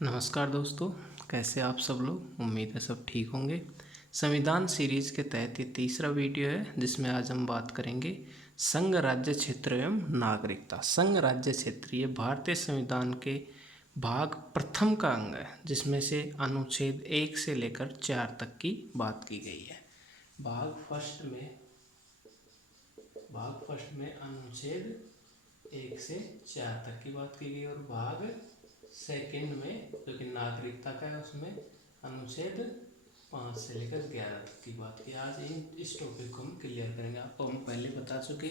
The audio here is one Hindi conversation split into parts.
नमस्कार दोस्तों, कैसे आप सब लोग। उम्मीद है सब ठीक होंगे। संविधान सीरीज के तहत ये तीसरा वीडियो है जिसमें आज हम बात करेंगे संघ राज्य क्षेत्र एवं नागरिकता। संघ राज्य क्षेत्र ये भारतीय संविधान के भाग प्रथम का अंग है जिसमें से अनुच्छेद 1 से लेकर 4 तक की बात की गई है। भाग फर्स्ट में अनुच्छेद 1 से 4 तक की बात की गई और भाग सेकंड में जो कि नागरिकता का है उसमें अनुच्छेद 5 से लेकर 11 तक की बात की। आज इस टॉपिक को हम क्लियर करेंगे। आपको हम पहले बता चुके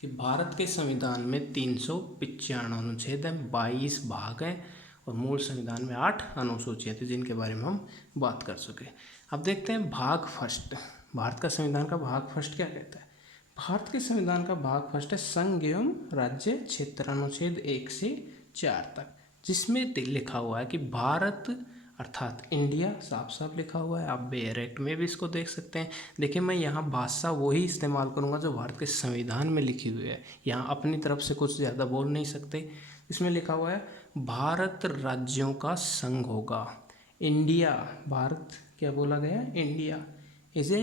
कि भारत के संविधान में 395 अनुच्छेद हैं, 22 भाग हैं और मूल संविधान में 8 अनुसूचियाँ थी जिनके बारे में हम बात कर चुके। अब देखते हैं भाग फर्स्ट। भारत का संविधान का भाग फर्स्ट क्या कहता है। भारत के संविधान का भाग फर्स्ट है संघ एवं राज्य क्षेत्र, अनुच्छेद 1 से 4 तक, जिसमें लिखा हुआ है कि भारत अर्थात इंडिया साफ साफ लिखा हुआ है। आप डायरेक्ट में भी इसको देख सकते हैं। देखिए, मैं यहाँ भाषा वही इस्तेमाल करूँगा जो भारत के संविधान में लिखी हुई है। यहाँ अपनी तरफ से कुछ ज़्यादा बोल नहीं सकते। इसमें लिखा हुआ है भारत राज्यों का संघ होगा। इंडिया, भारत क्या बोला गया, India as a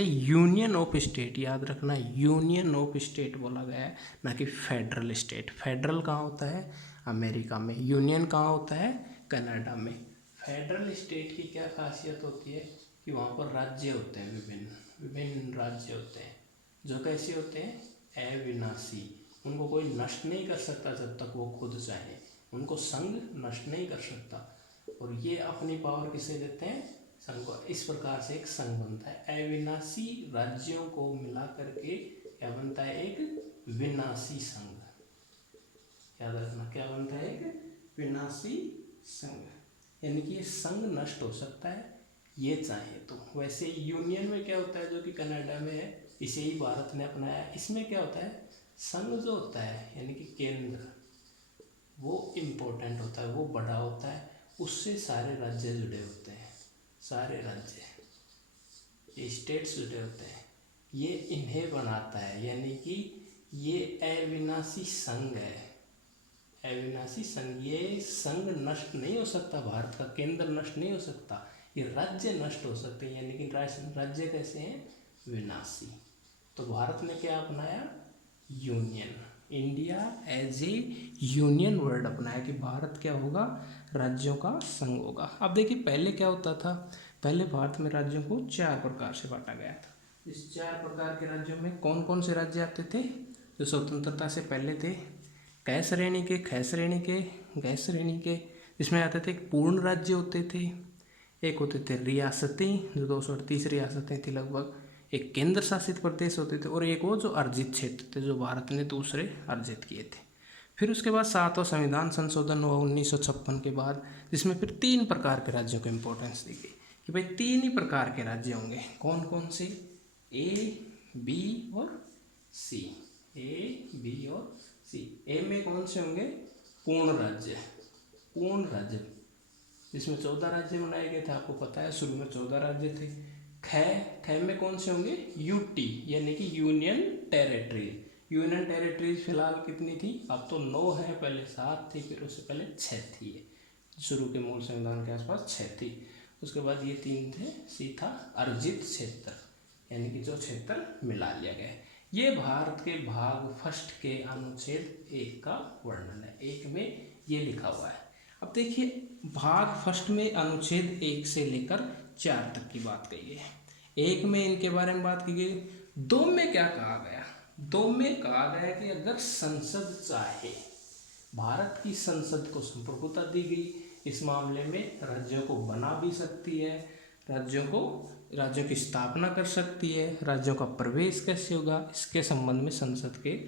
union of state. याद रखना, यूनियन ऑफ स्टेट बोला गया है, ना कि फेडरल स्टेट। फेडरल कहाँ होता है, अमेरिका में। यूनियन कहाँ होता है, कनाडा में। फेडरल स्टेट की क्या खासियत होती है कि वहाँ पर राज्य होते हैं, विभिन्न विभिन्न राज्य होते हैं जो कैसे होते हैं, अविनाशी। उनको कोई नष्ट नहीं कर सकता जब तक वो खुद चाहे। उनको संघ नष्ट नहीं कर सकता और ये अपनी पावर किसे देते हैं, संघ को। इस प्रकार से एक संघ बनता है। अविनाशी राज्यों को मिला करके क्या बनता है, एक विनाशी संघ। याद रखना, क्या बनता है, एक विनाशी संघ। यानी कि ये संघ नष्ट हो सकता है ये चाहे तो। वैसे यूनियन में क्या होता है, जो कि कनाडा में है, इसे ही भारत ने अपनाया। इसमें क्या होता है, संघ जो होता है यानी कि केंद्र, वो इम्पोर्टेंट होता है, वो बड़ा होता है, उससे सारे राज्य जुड़े होते हैं। सारे राज्य, ये स्टेट्स जुड़े होते हैं, ये इन्हें बनाता है। यानी कि ये अविनाशी संघ है। अविनाशी संघ, ये संघ नष्ट नहीं हो सकता, भारत का केंद्र नष्ट नहीं हो सकता, ये राज्य नष्ट हो सकते हैं। यानी कि राज्य कैसे हैं, विनाशी। तो भारत ने क्या अपनाया, union. India as a union word अपनाया कि भारत क्या होगा, राज्यों का संघ होगा। अब देखिए, पहले क्या होता था, पहले भारत में राज्यों को 4 प्रकार से बांटा गया था। इस 4 प्रकार के राज्यों में कौन कौन से राज्य आते थे, जो स्वतंत्रता से पहले थे। क श्रेणी के, ख श्रेणी के, ग श्रेणी के, जिसमें आते थे पूर्ण राज्य होते थे, एक होते थे रियासतें जो 238 रियासतें थी लगभग, एक केंद्र शासित प्रदेश होते थे और एक वो जो अर्जित क्षेत्र थे जो भारत ने दूसरे अर्जित किए थे। फिर उसके बाद 7वां संविधान संशोधन हुआ 1956 के बाद, जिसमें फिर 3 प्रकार के राज्यों को इम्पोर्टेंस दी गई कि भाई 3 ही प्रकार के राज्य होंगे। कौन कौन से, ए, बी और सी। ए, बी और सी। ए में कौन से होंगे, पूर्ण राज्य, पूर्ण राज्य, जिसमें 14 राज्य बनाए गए थे। आपको पता है शुरू में 14 राज्य थे। ख में कौन से होंगे, यूटी यानी कि यूनियन टेरिटरी। यूनियन टेरिटरीज फिलहाल कितनी थी, अब तो 9 है, पहले 7 थी, फिर उससे पहले 6 थी। शुरू के मूल संविधान के आसपास 6 थी। उसके बाद ये 3 थे। सी था अर्जित क्षेत्र, यानी कि जो क्षेत्र मिला लिया गया। ये भारत के भाग फर्स्ट के अनुच्छेद 1 का वर्णन है। 1 में ये लिखा हुआ है। अब देखिए, भाग फर्स्ट में अनुच्छेद 1 से लेकर 4 तक की बात कही है। 1 में इनके बारे में बात की गई। 2 में क्या कहा गया, 2 में कहा गया कि अगर संसद चाहे, भारत की संसद को संप्रभुता दी गई। इस मामले में राज्यों को बना भी सकती है, राज्यों की स्थापना कर सकती है। राज्यों का प्रवेश कैसे होगा, इसके संबंध में संसद के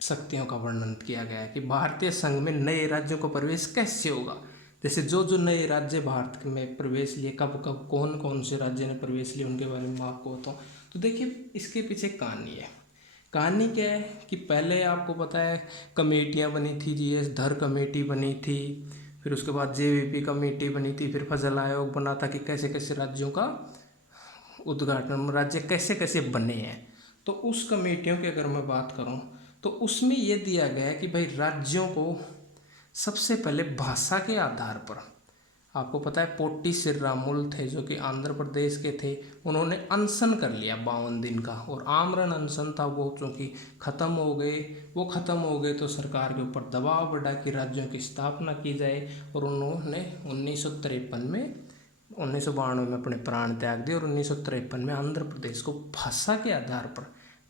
शक्तियों का वर्णन किया गया है कि भारतीय संघ में नए राज्यों का प्रवेश कैसे होगा। जैसे जो जो नए राज्य भारत में प्रवेश लिए, कब कब कौन कौन से राज्य ने प्रवेश लिए, उनके बारे में मैं आपको बताऊँ। तो देखिए, इसके पीछे कहानी है। कहानी क्या है कि पहले आपको पता है कमेटियाँ बनी थी, जीएस धर कमेटी बनी थी, फिर उसके बाद जेवीपी कमेटी बनी थी, फिर फजल आयोग बना था कि कैसे कैसे राज्यों का उद्घाटन, राज्य कैसे कैसे बने हैं। तो उस कमेटियों की अगर मैं बात करूं तो उसमें ये दिया गया है कि भाई राज्यों को सबसे पहले भाषा के आधार पर, आपको पता है पोट्टी श्रीरामुलु थे जो कि आंध्र प्रदेश के थे, उन्होंने अनशन कर लिया 52 दिन का, और आमरण अनशन था वो चूँकि ख़त्म हो गए, वो ख़त्म हो गए तो सरकार के ऊपर दबाव बढ़ा कि राज्यों की स्थापना की जाए, और उन्होंने 1992 में अपने प्राण त्याग दिए, और 1953 में आंध्र प्रदेश को भाषा के आधार पर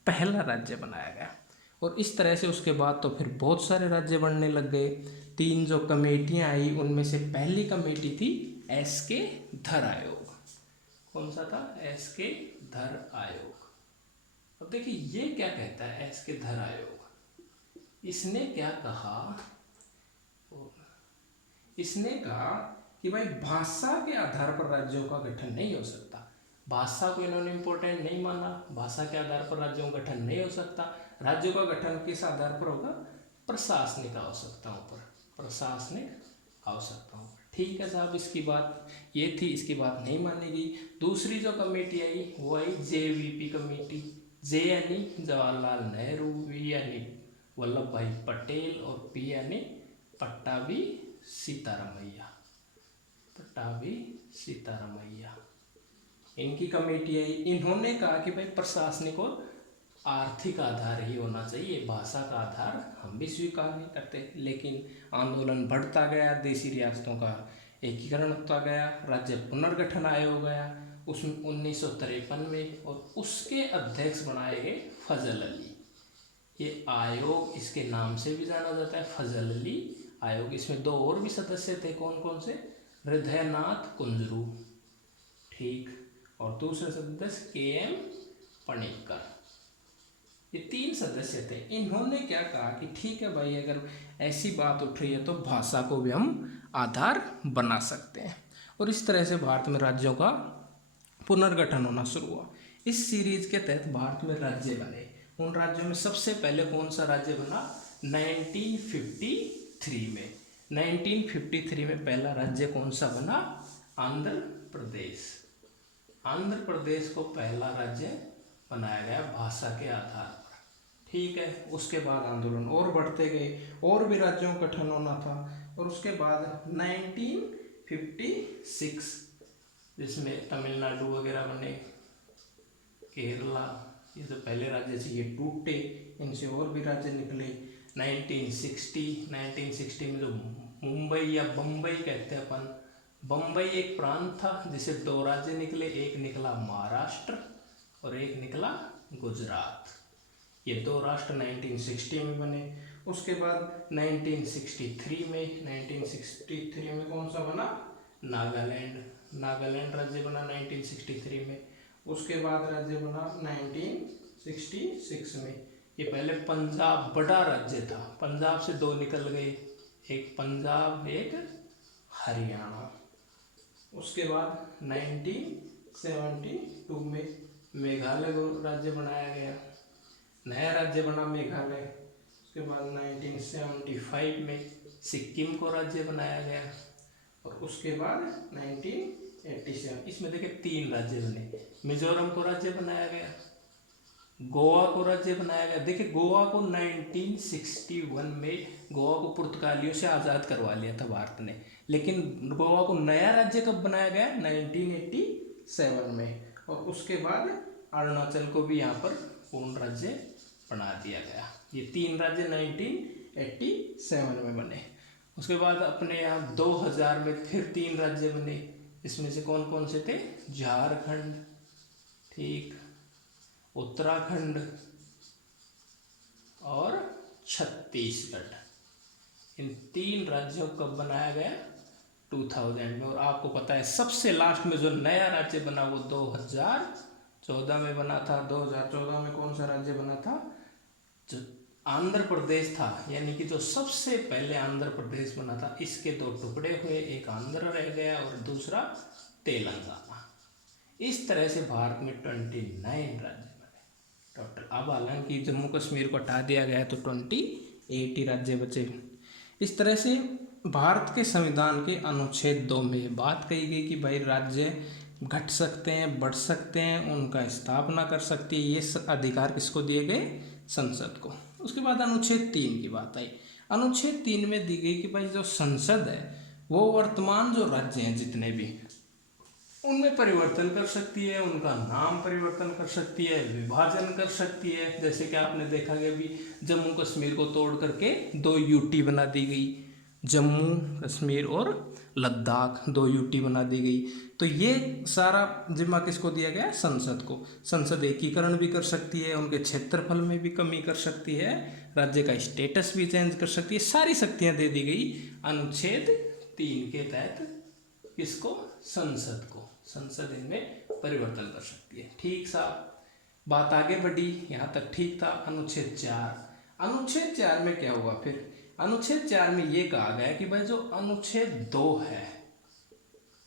पहला राज्य बनाया गया। और इस तरह से उसके बाद तो फिर बहुत सारे राज्य बनने लग गए। 3 जो कमेटियाँ आई उनमें से पहली कमेटी थी एस.के. धर आयोग। कौन सा था? एस.के. धर आयोग। अब देखिए ये क्या कहता है एस.के. धर आयोग। इसने क्या कहा? इसने कहा कि भाई भाषा के आधार पर राज्यों का गठन नहीं हो सकता। भाषा को इन्होंने इम्पोर्टेंट नहीं माना, भाषा के आधार पर राज्यों का गठन नहीं हो सकता। राज्यों का गठन किस आधार पर होगा? प्रशासनिक आवश्यकताओं पर, प्रशासनिक आवश्यकताओं पर। ठीक है साहब, इसकी बात ये थी, इसकी बात नहीं मानी गई। दूसरी जो कमेटी आई वो आई JVP कमेटी। जे यानी जवाहरलाल नेहरू, वी यानी वल्लभ भाई पटेल, और पी यानी पट्टाभी सीतारामैया, पट्टाभी सीतारामैया, इनकी कमेटी आई। इन्होंने कहा कि भाई प्रशासनिक और आर्थिक आधार ही होना चाहिए, भाषा का आधार हम भी स्वीकार नहीं करते। लेकिन आंदोलन बढ़ता गया, देशी रियासतों का एकीकरण होता गया, राज्य पुनर्गठन आयोग गया उसमें 1953 में, और उसके अध्यक्ष बनाए गए फजल अली। ये आयोग इसके नाम से भी जाना जाता है, फजल अली आयोग। इसमें 2 और भी सदस्य थे, कौन कौन से? हृदयनाथ कुंजरू, ठीक, और दूसरे सदस्य KM पणिक्कर। ये 3 सदस्य थे। इन्होंने क्या कहा कि ठीक है भाई, अगर ऐसी बात उठ रही है तो भाषा को भी हम आधार बना सकते हैं, और इस तरह से भारत में राज्यों का पुनर्गठन होना शुरू हुआ। इस सीरीज के तहत भारत में राज्य बने। उन राज्यों में सबसे पहले कौन सा राज्य बना? 1953 में। 1953 में पहला राज्य कौन सा बना? आंध्र प्रदेश। आंध्र प्रदेश को पहला राज्य बनाया गया भाषा के आधार पर। ठीक है, उसके बाद आंदोलन और बढ़ते गए, और भी राज्यों का गठन होना था। और उसके बाद 1956 जिसमें तमिलनाडु वगैरह बने, केरला, ये तो पहले राज्य से ये टूटे, इनसे और भी राज्य निकले। 1960 में जो मुंबई या बम्बई कहते हैं अपन, बम्बई एक प्रांत था जिसे 2 राज्य निकले, एक निकला महाराष्ट्र और एक निकला गुजरात। ये 2 राष्ट्र 1960 में बने। उसके बाद 1963 में कौन सा बना? नागालैंड। नागालैंड राज्य बना 1963 में। उसके बाद राज्य बना 1966 में। ये पहले पंजाब बड़ा राज्य था, पंजाब से 2 निकल गए, एक पंजाब एक हरियाणा। उसके बाद 1972 में मेघालय को राज्य बनाया गया, नया राज्य बना मेघालय। उसके बाद 1975 में सिक्किम को राज्य बनाया गया, और उसके बाद 1987, इसमें देखिए 3 राज्य बने। मिजोरम को राज्य बनाया गया, गोवा को राज्य बनाया गया। देखिए गोवा को 1961 में गोवा को पुर्तगालियों से आज़ाद करवा लिया था भारत ने, लेकिन गोवा को नया राज्य कब बनाया गया? 1987 में। और उसके बाद अरुणाचल को भी यहाँ पर पूर्ण राज्य बना दिया गया। ये 3 राज्य 1987 में बने। उसके बाद अपने यहाँ 2000 में फिर 3 राज्य बने। इसमें से कौन कौन से थे? झारखंड, ठीक, उत्तराखंड और छत्तीसगढ़। इन 3 राज्यों को कब बनाया गया? 2000 में। और आपको पता है सबसे लास्ट में जो नया राज्य बना वो 2014 में बना था। 2014 में कौन सा राज्य बना था? जो आंध्र प्रदेश था, यानी कि जो सबसे पहले आंध्र प्रदेश बना था, इसके 2 टुकड़े हुए, एक आंध्र रह गया और दूसरा तेलंगाना। इस तरह से भारत में 29 राज्य बने टोटल। अब हालांकि जम्मू कश्मीर को हटा दिया गया तो 28 ही राज्य बचे। इस तरह से भारत के संविधान के अनुच्छेद 2 में बात कही गई कि भाई राज्य घट सकते हैं, बढ़ सकते हैं, उनका स्थापना कर सकती है। ये अधिकार किसको दिए गए? संसद को। उसके बाद अनुच्छेद 3 की बात आई। अनुच्छेद 3 में दी गई कि भाई जो संसद है वो वर्तमान जो राज्य हैं जितने भी उनमें परिवर्तन कर सकती है, उनका नाम परिवर्तन कर सकती है, विभाजन कर सकती है। जैसे कि आपने देखा कि अभी जम्मू कश्मीर को तोड़ करके 2 यूटी बना दी गई, जम्मू कश्मीर और लद्दाख 2 यूटी बना दी गई। तो ये सारा जिम्मा किसको दिया गया? संसद को। संसद एकीकरण भी कर सकती है, उनके क्षेत्रफल में भी कमी कर सकती है, राज्य का स्टेटस भी चेंज कर सकती है, सारी शक्तियां दे दी गई अनुच्छेद 3 के तहत किसको? संसद को। संसद इनमें परिवर्तन कर सकती है। ठीक साहब, बात आगे बढ़ी, यहाँ तक ठीक था। अनुच्छेद 4, अनुच्छेद 4 में क्या हुआ फिर? अनुच्छेद 4 में ये कहा गया कि भाई जो अनुच्छेद 2 है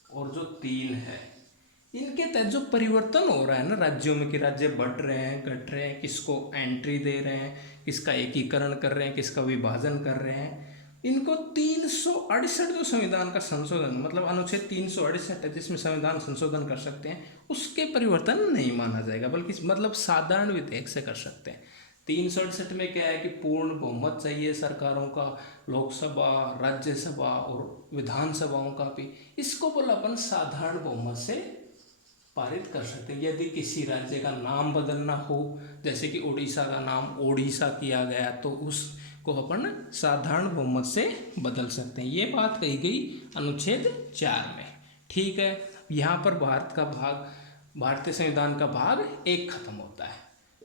और जो 3 है इनके तहत जो परिवर्तन हो रहा है ना राज्यों में, कि राज्य बढ़ रहे हैं, घट रहे हैं, किसको एंट्री दे रहे हैं, किसका एकीकरण कर रहे हैं, किसका विभाजन कर रहे हैं, इनको 368 जो संविधान का संशोधन, मतलब अनुच्छेद 368 है जिसमें संविधान संशोधन कर सकते हैं, उसके परिवर्तन नहीं माना जाएगा, बल्कि मतलब साधारण विधेयक से कर सकते हैं। 368 में क्या है कि पूर्ण बहुमत चाहिए सरकारों का, लोकसभा, राज्यसभा और विधानसभाओं का भी। इसको बोला अपन साधारण बहुमत से पारित कर सकते हैं। यदि किसी राज्य का नाम बदलना हो, जैसे कि उड़ीसा का नाम ओडिशा किया गया, तो उसको अपन साधारण बहुमत से बदल सकते हैं। ये बात कही गई अनुच्छेद 4 में। ठीक है, यहाँ पर भारत का भाग, भारतीय संविधान का भाग 1 खत्म होता है।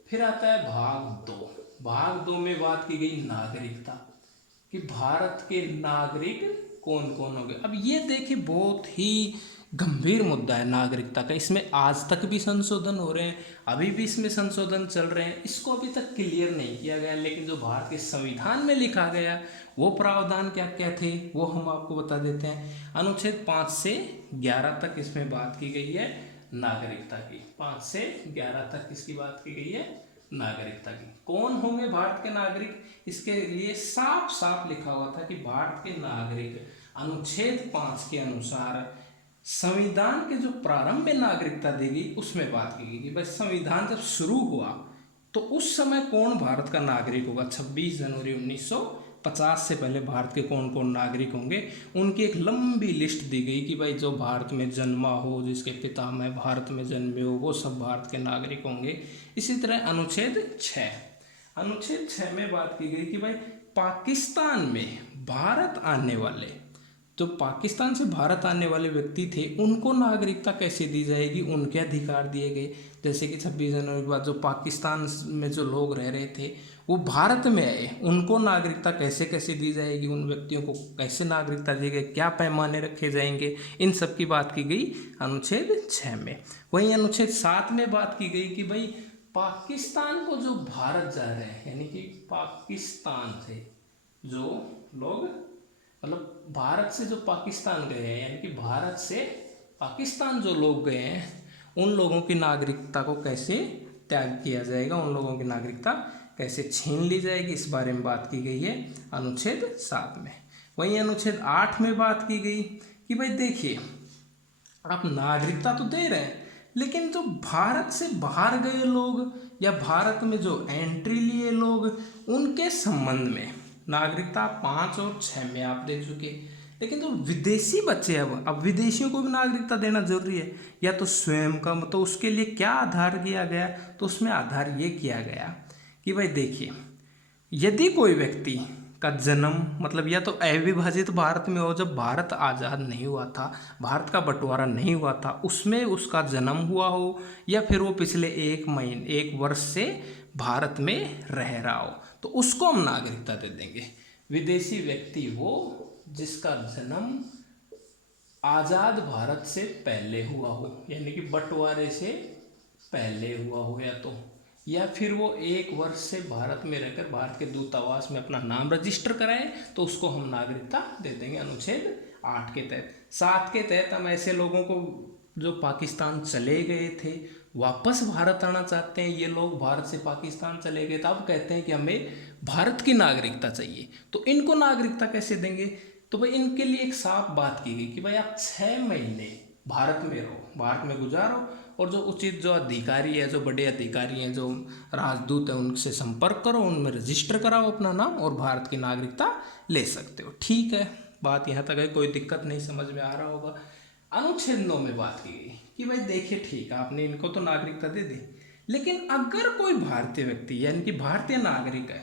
फिर आता है भाग 2। भाग 2 में बात की गई नागरिकता, कि भारत के नागरिक कौन कौन होंगे। अब ये देखिए बहुत ही गंभीर मुद्दा है नागरिकता का। इसमें आज तक भी संशोधन हो रहे हैं, अभी भी इसमें संशोधन चल रहे हैं, इसको अभी तक क्लियर नहीं किया गया। लेकिन जो भारत के संविधान में लिखा गया वो प्रावधान क्या क्या थे वो हम आपको बता देते हैं। अनुच्छेद 5 से 11 तक इसमें बात की गई है नागरिकता की। 5 से 11 तक किसकी बात की गई है? नागरिकता की। कौन होंगे भारत के नागरिक? इसके लिए साफ साफ लिखा हुआ था कि भारत के नागरिक अनुच्छेद 5 के अनुसार संविधान के जो प्रारंभ में नागरिकता दी गई उसमें बात की गई कि भाई संविधान जब शुरू हुआ तो उस समय कौन भारत का नागरिक होगा। 26 जनवरी 1950 से पहले भारत के कौन कौन नागरिक होंगे, उनकी एक लंबी लिस्ट दी गई कि भाई जो भारत में जन्मा हो, जिसके पिता में भारत में जन्मे हो, वो सब भारत के नागरिक होंगे। इसी तरह अनुच्छेद 6, अनुच्छेद 6 में बात की गई कि भाई पाकिस्तान में भारत आने वाले, जो पाकिस्तान से भारत आने वाले व्यक्ति थे उनको नागरिकता कैसे दी जाएगी, उनके अधिकार दिए गए। जैसे कि 26 जनवरी के बाद जो पाकिस्तान में जो लोग रह रहे थे वो भारत में आए, उनको नागरिकता कैसे कैसे दी जाएगी, उन व्यक्तियों को कैसे नागरिकता दी गई, क्या पैमाने रखे जाएंगे, इन सब की बात की गई अनुच्छेद 6 में। वहीं अनुच्छेद 7 में बात की गई कि भाई पाकिस्तान को जो भारत जा रहे हैं, यानी कि पाकिस्तान से जो लोग, मतलब भारत से जो पाकिस्तान गए हैं, यानी कि भारत से पाकिस्तान जो लोग गए हैं उन लोगों की नागरिकता को कैसे त्याग किया जाएगा, उन लोगों की नागरिकता कैसे छीन ली जाएगी, इस बारे में बात की गई है अनुच्छेद 7 में। वहीं अनुच्छेद 8 में बात की गई कि भाई देखिए आप नागरिकता तो दे रहे हैं, लेकिन जो भारत से बाहर गए लोग या भारत में जो एंट्री लिए लोग, उनके संबंध में नागरिकता 5 और 6 में आप दे चुके। लेकिन जो विदेशी बच्चे अब विदेशियों को भी नागरिकता देना जरूरी है, या तो स्वयं का, तो उसके लिए क्या आधार किया गया, तो उसमें आधार ये किया गया कि भाई देखिए यदि कोई व्यक्ति का जन्म, मतलब या तो अविभाजित भारत में हो, जब भारत आज़ाद नहीं हुआ था, भारत का बंटवारा नहीं हुआ था, उसमें उसका जन्म हुआ हो, या फिर वो पिछले 1 वर्ष से भारत में रह रहा हो, तो उसको हम नागरिकता दे देंगे। विदेशी व्यक्ति वो जिसका जन्म आज़ाद भारत से पहले हुआ हो, यानी कि बंटवारे से पहले हुआ हो, या फिर वो 1 वर्ष से भारत में रहकर भारत के दूतावास में अपना नाम रजिस्टर कराए, तो उसको हम नागरिकता दे देंगे अनुच्छेद 8 के तहत। 7 के तहत हम ऐसे लोगों को जो पाकिस्तान चले गए थे वापस भारत आना चाहते हैं, ये लोग भारत से पाकिस्तान चले गए, तो अब कहते हैं कि हमें भारत की नागरिकता चाहिए, तो इनको नागरिकता कैसे देंगे। तो भाई इनके लिए एक साफ बात की गई कि भाई आप 6 महीने भारत में रहो, भारत में गुजारो, और जो उचित जो अधिकारी है, जो बड़े अधिकारी हैं, जो राजदूत हैं, उनसे संपर्क करो, उनमें रजिस्टर कराओ अपना नाम और भारत की नागरिकता ले सकते हो। ठीक है, बात यहाँ तक है, कोई दिक्कत नहीं, समझ में आ रहा होगा। अनुच्छेद 9 में बात की गई कि भाई देखिए ठीक है, आपने इनको तो नागरिकता दे दी, लेकिन अगर कोई भारतीय व्यक्ति यानी कि भारतीय नागरिक है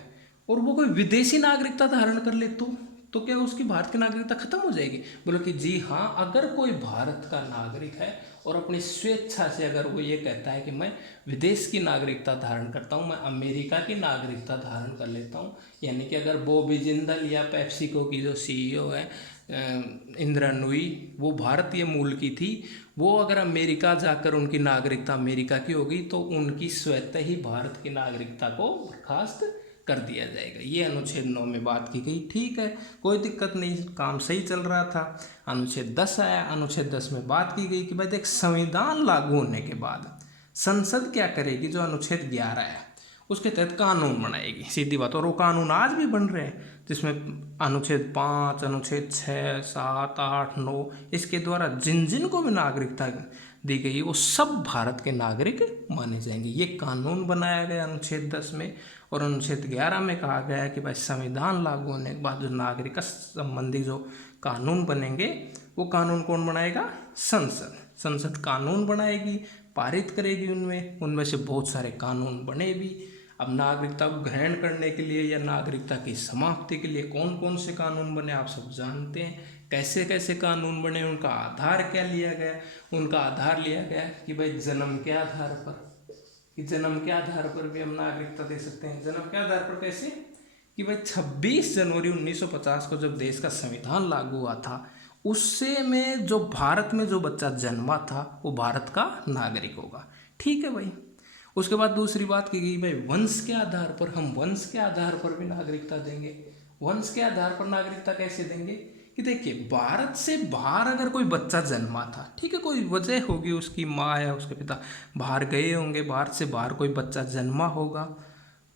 और वो कोई विदेशी नागरिकता धारण कर ले तो क्या उसकी भारत की नागरिकता खत्म हो जाएगी? बोलो कि जी हाँ, अगर कोई भारत का नागरिक है और अपनी स्वेच्छा से अगर वो ये कहता है कि मैं विदेश की नागरिकता धारण करता हूँ, मैं अमेरिका की नागरिकता धारण कर लेता हूँ, यानी कि अगर बॉबी जिंदल या पेप्सिको की जो सीईओ है इंदिरा नूई, वो भारतीय मूल की थी, वो अगर अमेरिका जाकर उनकी नागरिकता अमेरिका की होगी तो उनकी स्वतः ही भारत की नागरिकता को बर्खास्त कर दिया जाएगा। ये अनुच्छेद 9 में बात की गई। ठीक है, कोई दिक्कत नहीं, काम सही चल रहा था। अनुच्छेद 10 आया। अनुच्छेद 10 में बात की गई कि भाई देख, संविधान लागू होने के बाद संसद क्या करेगी? जो अनुच्छेद 11 है उसके तहत कानून बनाएगी, सीधी बात। और वो कानून आज भी बन रहे हैं, जिसमें अनुच्छेद 5, अनुच्छेद 6, 7, 8, 9 इसके द्वारा जिन जिन को भी नागरिकता दी गई वो सब भारत के नागरिक माने जाएंगे। ये कानून बनाया गया अनुच्छेद 10 में। और अनुच्छेद 11 में कहा गया है कि भाई संविधान लागू होने के बाद जो नागरिकता संबंधी जो कानून बनेंगे वो कानून कौन बनाएगा? संसद। संसद कानून बनाएगी, पारित करेगी, उनमें से बहुत सारे कानून बने भी। अब नागरिकता को ग्रहण करने के लिए या नागरिकता की समाप्ति के लिए कौन कौन से कानून बने आप सब जानते हैं। कैसे कैसे कानून बने, उनका आधार क्या लिया गया? उनका आधार लिया गया कि भाई जन्म के आधार पर, कि जन्म के आधार पर भी हम नागरिकता दे सकते हैं। जन्म के आधार पर कैसे? कि भाई 26 जनवरी 1950 को जब देश का संविधान लागू हुआ था, उससे में जो भारत में जो बच्चा जन्मा था वो भारत का नागरिक होगा। ठीक है भाई। उसके बाद दूसरी बात की गई भाई वंश के आधार पर, हम वंश के आधार पर भी नागरिकता देंगे। वंश के आधार पर नागरिकता कैसे देंगे? कि देखिए, भारत से बाहर अगर कोई बच्चा जन्मा था, ठीक है, कोई वजह होगी, उसकी माँ या उसके पिता बाहर गए होंगे, भारत से बाहर कोई बच्चा जन्मा होगा,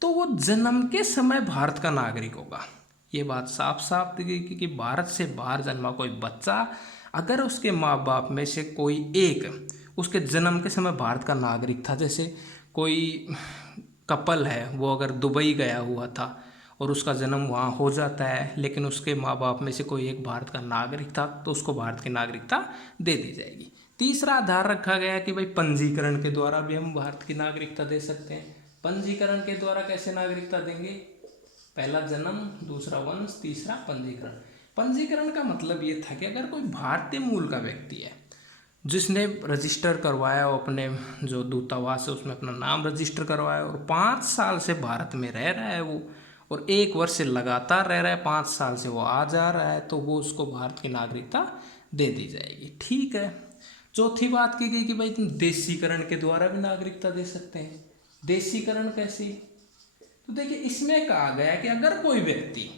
तो वो जन्म के समय भारत का नागरिक होगा। ये बात साफ साफ दी गई कि भारत से बाहर जन्मा कोई बच्चा अगर उसके माँ बाप में से कोई एक उसके जन्म के समय भारत का नागरिक था, जैसे कोई कपल है वो अगर दुबई गया हुआ था और उसका जन्म वहाँ हो जाता है, लेकिन उसके माँ बाप में से कोई एक भारत का नागरिक था, तो उसको भारत की नागरिकता दे दी जाएगी। तीसरा आधार रखा गया कि भाई पंजीकरण के द्वारा भी हम भारत की नागरिकता दे सकते हैं। पंजीकरण के द्वारा कैसे नागरिकता देंगे? पहला जन्म, दूसरा वंश, तीसरा पंजीकरण। पंजीकरण का मतलब ये था कि अगर कोई भारतीय मूल का व्यक्ति है जिसने रजिस्टर करवाया, वो अपने जो दूतावास है उसमें अपना नाम रजिस्टर करवाया और 5 साल से भारत में रह रहा है वो, और 1 वर्ष से लगातार रह रहा है, 5 साल से वो आ जा रहा है, तो वो उसको भारत की नागरिकता दे दी जाएगी। ठीक है। चौथी बात की गई कि भाई तुम देशीकरण के द्वारा भी नागरिकता दे सकते हैं। देशीकरण कैसे? तो देखिए, इसमें कहा गया है कि अगर कोई व्यक्ति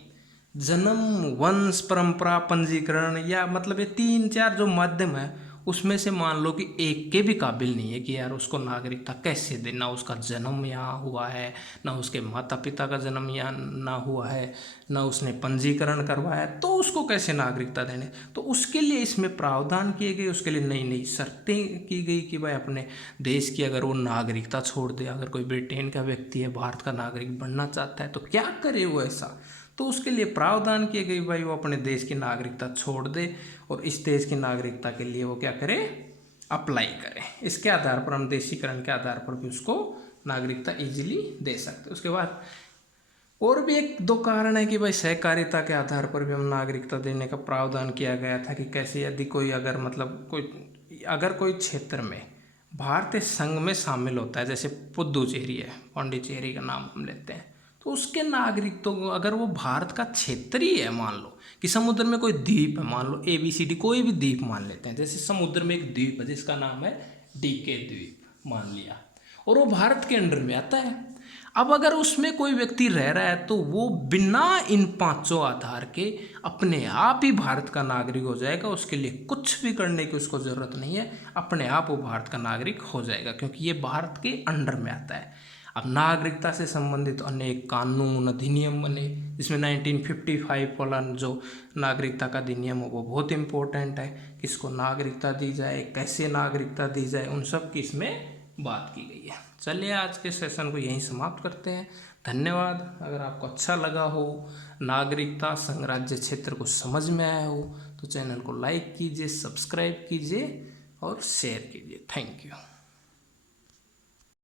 जन्म, वंश, परंपरा, पंजीकरण या मतलब ये 3-4 जो माध्यम है उसमें से मान लो कि एक के भी काबिल नहीं है कि यार उसको नागरिकता कैसे दे, ना उसका जन्म यहाँ हुआ है, ना उसके माता पिता का जन्म यहाँ ना हुआ है, ना उसने पंजीकरण करवाया, तो उसको कैसे नागरिकता देने? तो उसके लिए इसमें प्रावधान किए गए, उसके लिए नई नई शर्तें की गई कि भाई अपने देश की अगर वो नागरिकता छोड़ दे, अगर कोई ब्रिटेन का व्यक्ति है भारत का नागरिक बनना चाहता है तो क्या करे वो ऐसा, तो उसके लिए प्रावधान किए गए भाई वो अपने देश की नागरिकता छोड़ दे और इस देश की नागरिकता के लिए वो क्या करे? अप्लाई करे। इसके आधार पर हम देशीकरण के आधार पर भी उसको नागरिकता इजीली दे सकते। उसके बाद और भी 1-2 कारण है कि भाई सहकारिता के आधार पर भी हम नागरिकता देने का प्रावधान किया गया था कि कैसे, यदि कोई अगर मतलब कोई क्षेत्र में भारतीय संघ में शामिल होता है, जैसे पुद्दुचेरी है, पांडिचेरी का नाम हम लेते हैं, तो उसके नागरिक तो अगर वो भारत का क्षेत्रीय है, मान लो कि समुद्र में कोई द्वीप है, मान लो ABCD कोई भी द्वीप मान लेते हैं, जैसे समुद्र में एक द्वीप है जिसका नाम है DK द्वीप मान लिया, और वो भारत के अंडर में आता है। अब अगर उसमें कोई व्यक्ति रह रहा है तो वो बिना इन 5 आधार के अपने आप ही भारत का नागरिक हो जाएगा। उसके लिए कुछ भी करने की उसको ज़रूरत नहीं है, अपने आप वो भारत का नागरिक हो जाएगा, क्योंकि ये भारत के अंडर में आता है। अब नागरिकता से संबंधित अनेक कानून अधिनियम बने, जिसमें 1955 वाला जो नागरिकता का अधिनियम हो वो बहुत इम्पोर्टेंट है, किसको नागरिकता दी जाए, कैसे नागरिकता दी जाए, उन सब की इसमें बात की गई है। चलिए आज के सेशन को यहीं समाप्त करते हैं। धन्यवाद। अगर आपको अच्छा लगा हो, नागरिकता संघराज्य क्षेत्र को समझ में आया हो, तो चैनल को लाइक कीजिए, सब्सक्राइब कीजिए और शेयर कीजिए। Thank you.